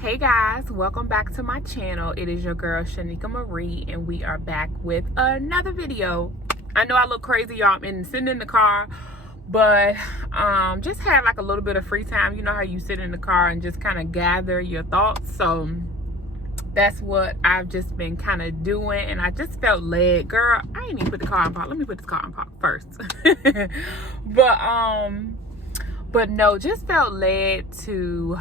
Hey guys, welcome back to my channel. It is your girl Shanika Marie, and we are back with another video. I know I look crazy, y'all. I'm sitting in the car, but just had like a little bit of free time. You know how you sit in the car and just kind of gather your thoughts. So that's what I've just been kind of doing, and I just felt led. Girl, I ain't even put the car in park. Let me put this car in park first. but no, just felt led to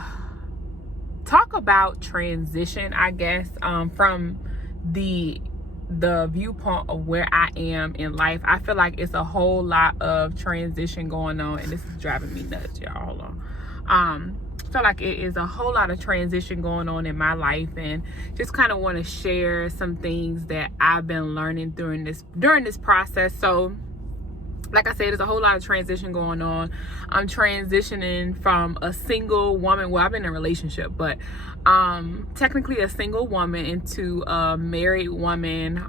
talk about transition, I guess, from the viewpoint of where I am in life. I feel like it's a whole lot of transition going on, and this is driving me nuts, y'all. Hold on. I feel like it is a whole lot of transition going on in my life, and just kind of want to share some things that I've been learning during this process. So like I said, there's a whole lot of transition going on. I'm transitioning from a single woman. Well, I've been in a relationship, but technically a single woman into a married woman.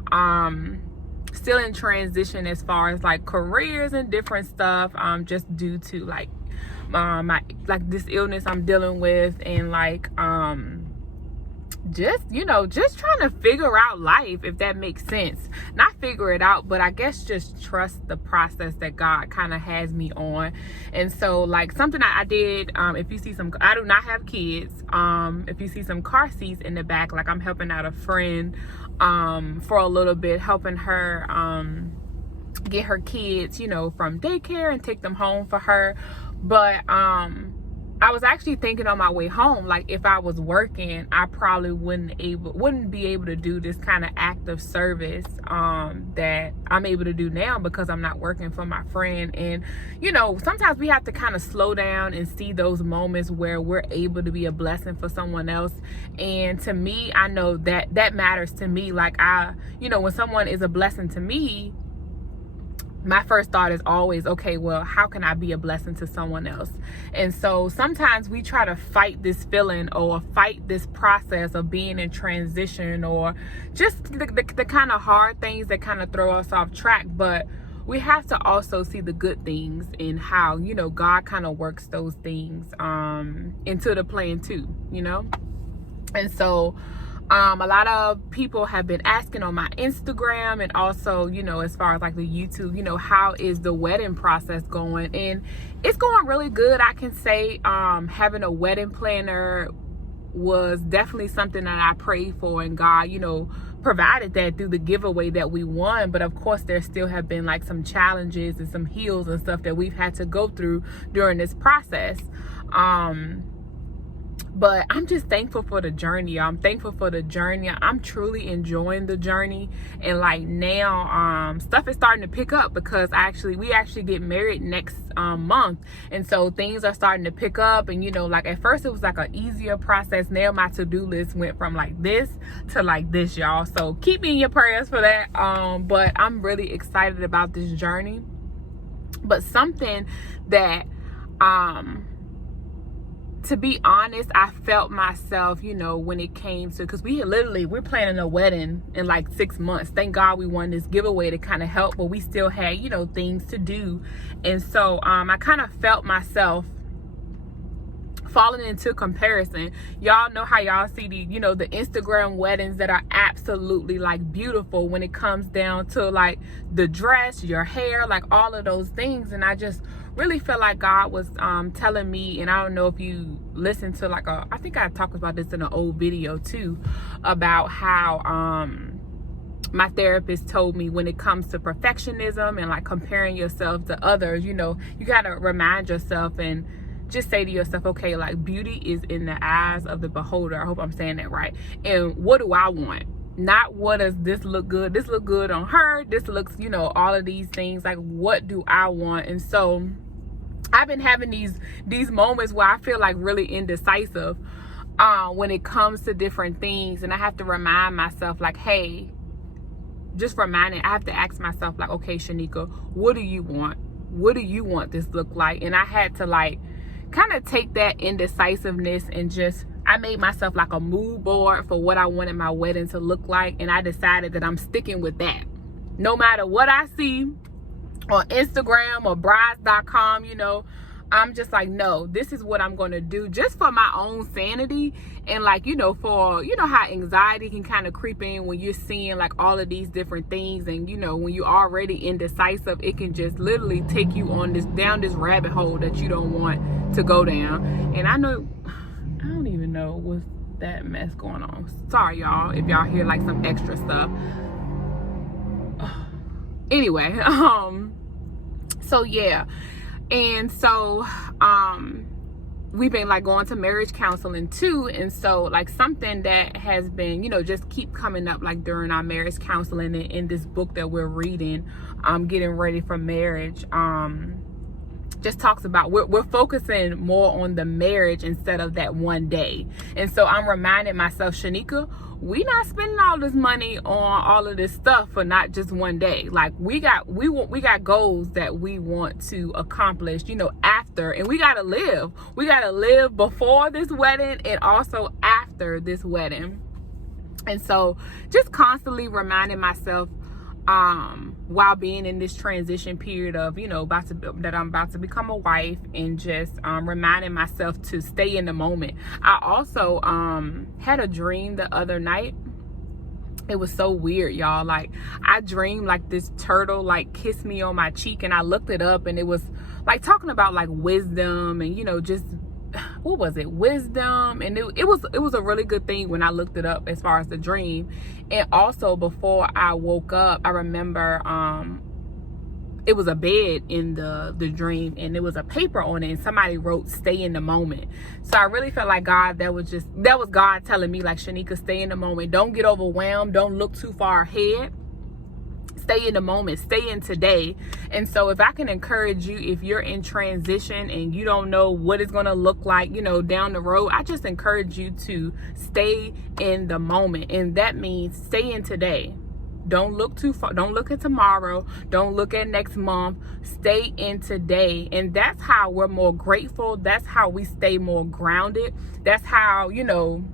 Still in transition as far as like careers and different stuff. Just due to like this illness I'm dealing with, and like just trying to figure out life, if that makes sense. Not figure it out, but I guess just trust the process that God kind of has me on. And so like something I did, if you see some, I do not have kids. If you see some car seats in the back, like I'm helping out a friend for a little bit, helping her get her kids, from daycare and take them home for her. But I was actually thinking on my way home, like if I was working, I probably wouldn't be able to do this kind of act of service that I'm able to do now, because I'm not working for my friend. And sometimes we have to kind of slow down and see those moments where we're able to be a blessing for someone else. And to me, I know that matters to me. Like when someone is a blessing to me, my first thought is always, okay, well, how can I be a blessing to someone else? And so sometimes we try to fight this feeling or fight this process of being in transition, or just the kind of hard things that kind of throw us off track. But we have to also see the good things in how, God kind of works those things into the plan too, And so a lot of people have been asking on my Instagram, and also, as far as like the YouTube, how is the wedding process going? And it's going really good. I can say having a wedding planner was definitely something that I prayed for, and God, provided that through the giveaway that we won. But of course, there still have been like some challenges and some hills and stuff that we've had to go through during this process. But I'm just thankful for the journey. I'm thankful for the journey. I'm truly enjoying the journey. And like now, stuff is starting to pick up, because we actually get married next month. And so things are starting to pick up. And like at first it was like an easier process. Now my to-do list went from like this to like this, y'all. So keep me in your prayers for that. But I'm really excited about this journey. But something that to be honest, I felt myself, when it came to, because we're planning a wedding in like 6 months. Thank God we won this giveaway to kind of help, but we still had, things to do. And so I kind of felt myself falling into comparison. Y'all know how y'all see the Instagram weddings that are absolutely like beautiful when it comes down to like the dress, your hair, like all of those things. And I just really feel like God was telling me, and I don't know if you listen to like I think I talked about this in an old video too, about how my therapist told me when it comes to perfectionism and like comparing yourself to others, you gotta remind yourself and just say to yourself, okay, like beauty is in the eyes of the beholder. I hope I'm saying that right. And what do I want? Not what does this look good? This look good on her. This looks, all of these things. Like, what do I want? And so I've been having these moments where I feel like really indecisive when it comes to different things. And I have to remind myself, like, hey, I have to ask myself, like, okay, Shanika, what do you want? What do you want this look like? And I had to like kind of take that indecisiveness and I made myself like a mood board for what I wanted my wedding to look like. And I decided that I'm sticking with that. No matter what I see on Instagram or brides.com, I'm just like, no, this is what I'm going to do just for my own sanity. And like, you know, for, you know, how anxiety can kind of creep in when you're seeing like all of these different things. And, you know, when you're already indecisive, it can just literally take you on down this rabbit hole that you don't want to go down. And I don't even know what's that mess going on. Sorry, y'all, if y'all hear like some extra stuff. Anyway, so yeah. And so we've been like going to marriage counseling too. And so like something that has been, you know, just keep coming up like during our marriage counseling and in this book that we're reading, Getting Ready for Marriage, just talks about we're focusing more on the marriage instead of that one day. And so I'm reminding myself, Shanika, we not spending all this money on all of this stuff for not just one day. Like we got goals that we want to accomplish, you know, after, and we gotta live before this wedding and also after this wedding. And so just constantly reminding myself while being in this transition period of, you know, that I'm about to become a wife, and just reminding myself to stay in the moment. I also had a dream the other night. It was so weird, y'all. Like I dreamed like this turtle like kissed me on my cheek, and I looked it up, and it was like talking about like wisdom and, you know, just what was it, wisdom. And it was a really good thing when I looked it up as far as the dream. And also before I woke up, I remember it was a bed in the dream, and it was a paper on it, and somebody wrote "stay in the moment." So I really felt like God, that was God telling me like, Shanika, stay in the moment, don't get overwhelmed, don't look too far ahead. Stay in the moment, stay in today. And so if I can encourage you, if you're in transition and you don't know what it's going to look like, you know, down the road, I just encourage you to stay in the moment. And that means stay in today. Don't look too far. Don't look at tomorrow. Don't look at next month. Stay in today. And that's how we're more grateful. That's how we stay more grounded. That's how, you know,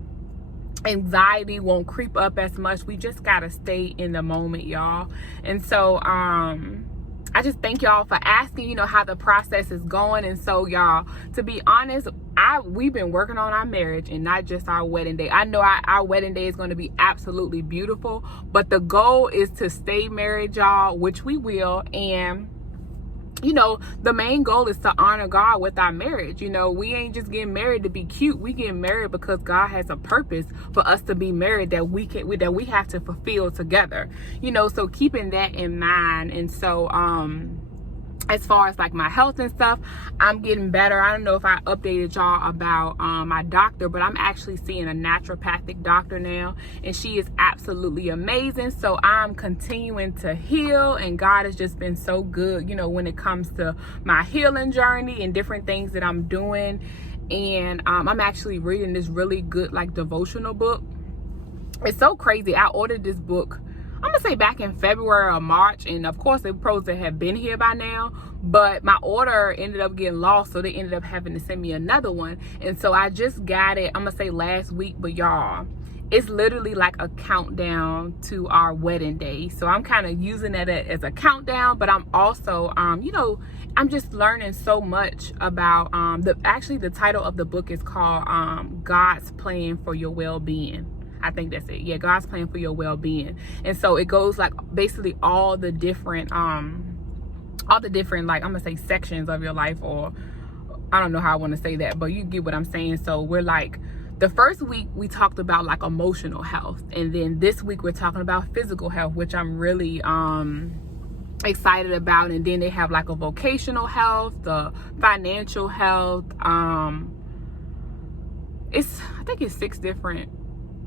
anxiety won't creep up as much. We just gotta stay in the moment, y'all. And so I just thank y'all for asking, you know, how the process is going. And so, y'all, to be honest, we've been working on our marriage and not just our wedding day. I know our wedding day is going to be absolutely beautiful, but the goal is to stay married, y'all, which we will. And you know, the main goal is to honor God with our marriage. You know, we ain't just getting married to be cute. We getting married because God has a purpose for us to be married that we have to fulfill together. You know, so keeping that in mind. And so, as far as like my health and stuff, I'm getting better. I don't know if I updated y'all about my doctor, but I'm actually seeing a naturopathic doctor now, and she is absolutely amazing. So I'm continuing to heal, and God has just been so good, you know, when it comes to my healing journey and different things that I'm doing. And I'm actually reading this really good like devotional book. It's so crazy. I ordered this book, I'm gonna say back in February or March, and of course it's supposed to have been here by now, but my order ended up getting lost, so they ended up having to send me another one. And so I just got it, I'm gonna say last week. But y'all, it's literally like a countdown to our wedding day. So I'm kind of using it as a countdown, but I'm also you know, I'm just learning so much about the title of the book is called God's Plan for Your Well-Being. I think that's it. Yeah, God's plan for your well-being. And so it goes like basically all the different like, I'm gonna say sections of your life, or I don't know how I want to say that, but you get what I'm saying. So we're like, the first week we talked about like emotional health, and then this week we're talking about physical health, which I'm really excited about. And then they have like a vocational health, the financial health. I think it's 6 different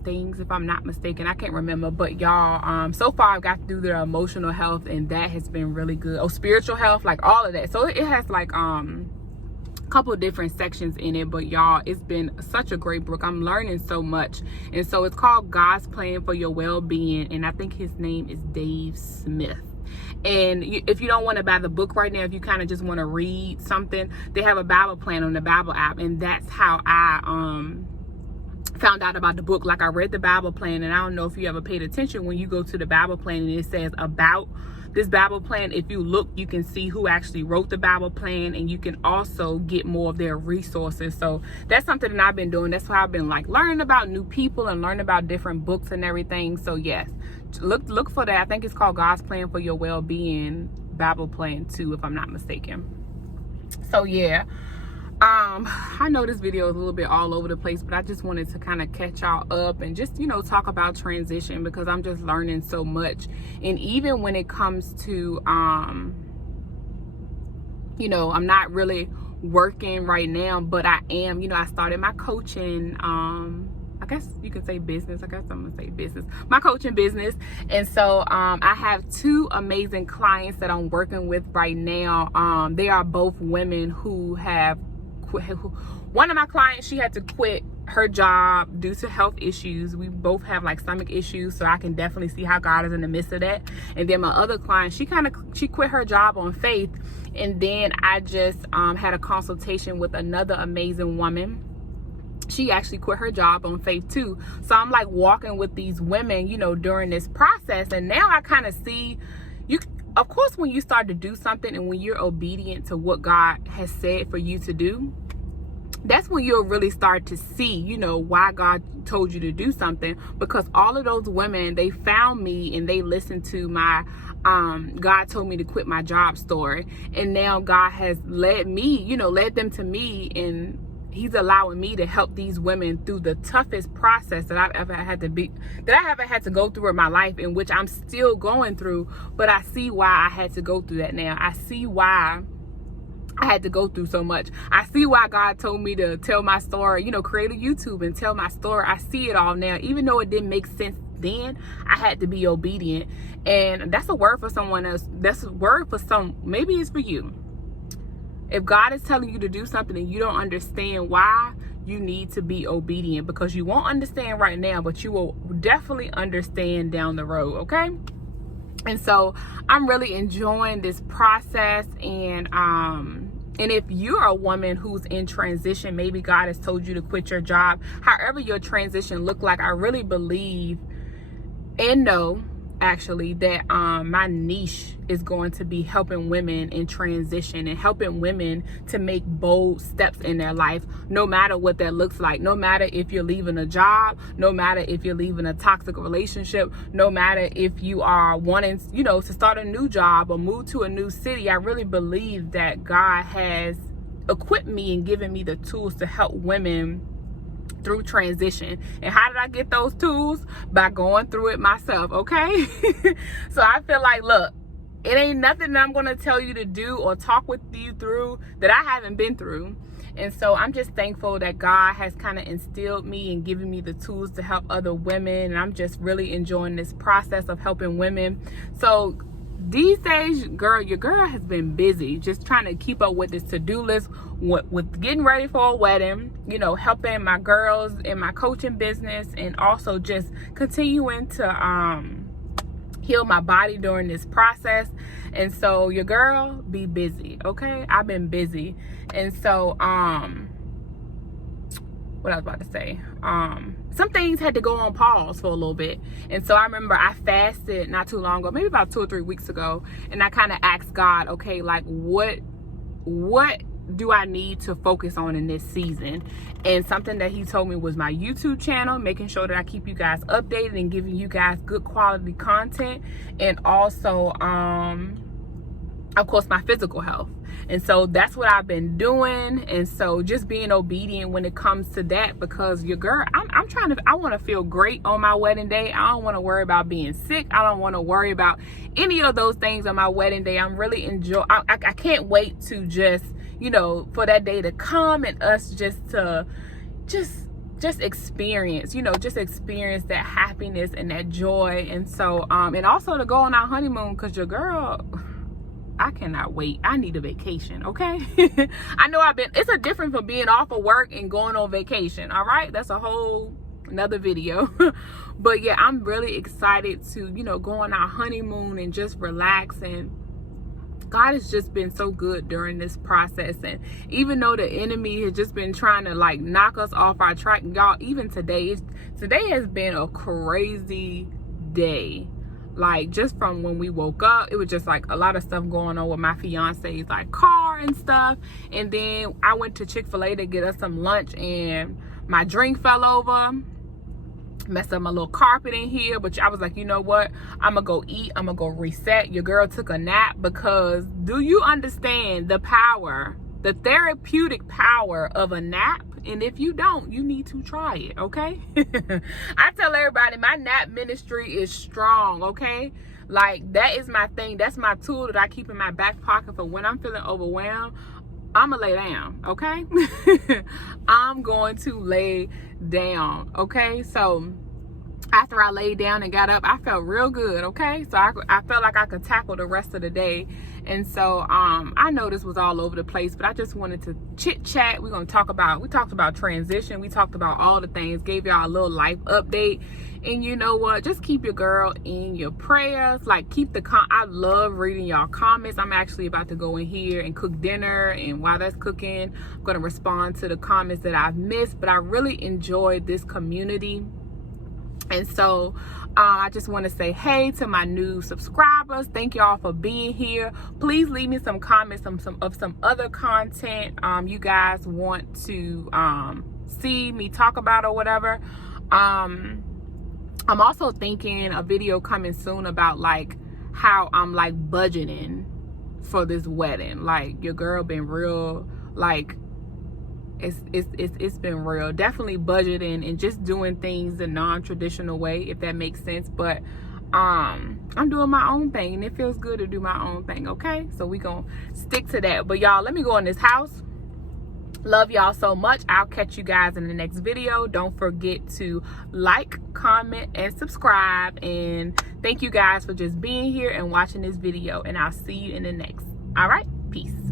things, if I'm not mistaken. I can't remember, but y'all, so far I've got through the emotional health, and that has been really good. Oh, spiritual health, like all of that. So it has like a couple of different sections in it. But y'all, it's been such a great book. I'm learning so much. And so it's called God's Plan for Your Well-Being, and I think his name is Dave Smith. And if you don't want to buy the book right now, if you kind of just want to read something, they have a Bible plan on the Bible app, and that's how I found out about the book. Like, I read the Bible plan, and I don't know if you ever paid attention when you go to the Bible plan and it says about this Bible plan, if you look, you can see who actually wrote the Bible plan, and you can also get more of their resources. So that's something that I've been doing. That's why I've been like learning about new people and learning about different books and everything. So yes, look for that. I think it's called God's Plan for Your Well-Being Bible Plan too, if I'm not mistaken. So yeah, I know this video is a little bit all over the place, but I just wanted to kind of catch y'all up and just, you know, talk about transition, because I'm just learning so much. And even when it comes to, you know, I'm not really working right now, but I am, you know, I started my coaching, I guess you could say business. I guess I'm gonna say business, my coaching business. And so I have 2 amazing clients that I'm working with right now. They are both women who have one of my clients, she had to quit her job due to health issues. We both have like stomach issues, so I can definitely see how God is in the midst of that. And then my other client, she quit her job on faith. And then I just had a consultation with another amazing woman. She actually quit her job on faith too. So I'm like walking with these women, you know, during this process. And now I kind of see, of course, when you start to do something and when you're obedient to what God has said for you to do, that's when you'll really start to see, you know, why God told you to do something. Because all of those women, they found me and they listened to my God told me to quit my job story. And now God has led me, you know, led them to me, and He's allowing me to help these women through the toughest process that I've ever had to go through in my life, in which I'm still going through. But I see why I had to go through that now. I see why I had to go through so much. I see why God told me to tell my story, you know, create a YouTube and tell my story. I see it all now. Even though it didn't make sense then, I had to be obedient. And that's a word for someone else. That's a word for maybe it's for you. If God is telling you to do something and you don't understand why, you need to be obedient, because you won't understand right now, but you will definitely understand down the road, okay? And so I'm really enjoying this process. And if you're a woman who's in transition, maybe God has told you to quit your job, however your transition look like, I really believe and know actually that my niche is going to be helping women in transition and helping women to make bold steps in their life, no matter what that looks like. No matter if you're leaving a job, no matter if you're leaving a toxic relationship, no matter if you are wanting, you know, to start a new job or move to a new city. I really believe that God has equipped me and given me the tools to help women through transition. And how did I get those tools? By going through it myself, okay? So I feel like, look, it ain't nothing that I'm going to tell you to do or talk with you through that I haven't been through. And so I'm just thankful that God has kind of instilled me and given me the tools to help other women. And I'm just really enjoying this process of helping women. So these days, girl, your girl has been busy just trying to keep up with this to-do list, with getting ready for a wedding, you know, helping my girls in my coaching business, and also just continuing to heal my body during this process. And so your girl be busy, okay? I've been busy. And so what I was about to say, some things had to go on pause for a little bit. And so I remember I fasted not too long ago, maybe about 2 or 3 weeks ago, and I kind of asked God, okay, like what do I need to focus on in this season? And something that He told me was my YouTube channel, making sure that I keep you guys updated and giving you guys good quality content, and also of course my physical health. And so that's what I've been doing. And so just being obedient when it comes to that, because your girl, I want to feel great on my wedding day. I don't want to worry about being sick. I don't want to worry about any of those things on my wedding day. I'm really I can't wait to just, you know, for that day to come and us just experience, you know, just experience that happiness and that joy. And so, and also to go on our honeymoon, because your girl, I cannot wait. I need a vacation, okay? I know it's a difference from being off of work and going on vacation, all right? That's a whole another video. But yeah, I'm really excited to, you know, go on our honeymoon and just relax. And God has just been so good during this process. And even though the enemy has just been trying to like knock us off our track, y'all, even today has been a crazy day. Like, just from when we woke up, it was just like a lot of stuff going on with my fiance's like car and stuff. And then I went to Chick-fil-A to get us some lunch, and my drink fell over, messed up my little carpet in here. But I was like, you know what, I'm gonna go eat, I'm gonna go reset. Your girl took a nap, because do you understand the power, the therapeutic power of a nap? And if you don't, you need to try it, okay? I tell everybody my nap ministry is strong, okay? Like, that is my thing. That's my tool that I keep in my back pocket for when I'm feeling overwhelmed. I'm gonna lay down, okay? I'm going to lay down, okay? So after I laid down and got up, I felt real good, okay? So I felt like I could tackle the rest of the day. And so I know this was all over the place, but I just wanted to chit chat. We talked about transition, we talked about all the things, gave y'all a little life update. And you know what, just keep your girl in your prayers. Like, I love reading y'all comments. I'm actually about to go in here and cook dinner, and while that's cooking, I'm gonna respond to the comments that I've missed. But I really enjoyed this community. And so I just want to say hey to my new subscribers. Thank y'all for being here. Please leave me some comments of some other content you guys want to see me talk about or whatever. I'm also thinking a video coming soon about like how I'm like budgeting for this wedding. Like, your girl been real, like, it's been real, definitely budgeting and just doing things the non-traditional way, if that makes sense. But I'm doing my own thing, and it feels good to do my own thing, okay? So we gonna stick to that. But y'all, let me go in this house. Love y'all so much. I'll catch you guys in the next video. Don't forget to like, comment, and subscribe. And thank you guys for just being here and watching this video, and I'll see you in the next. All right, peace.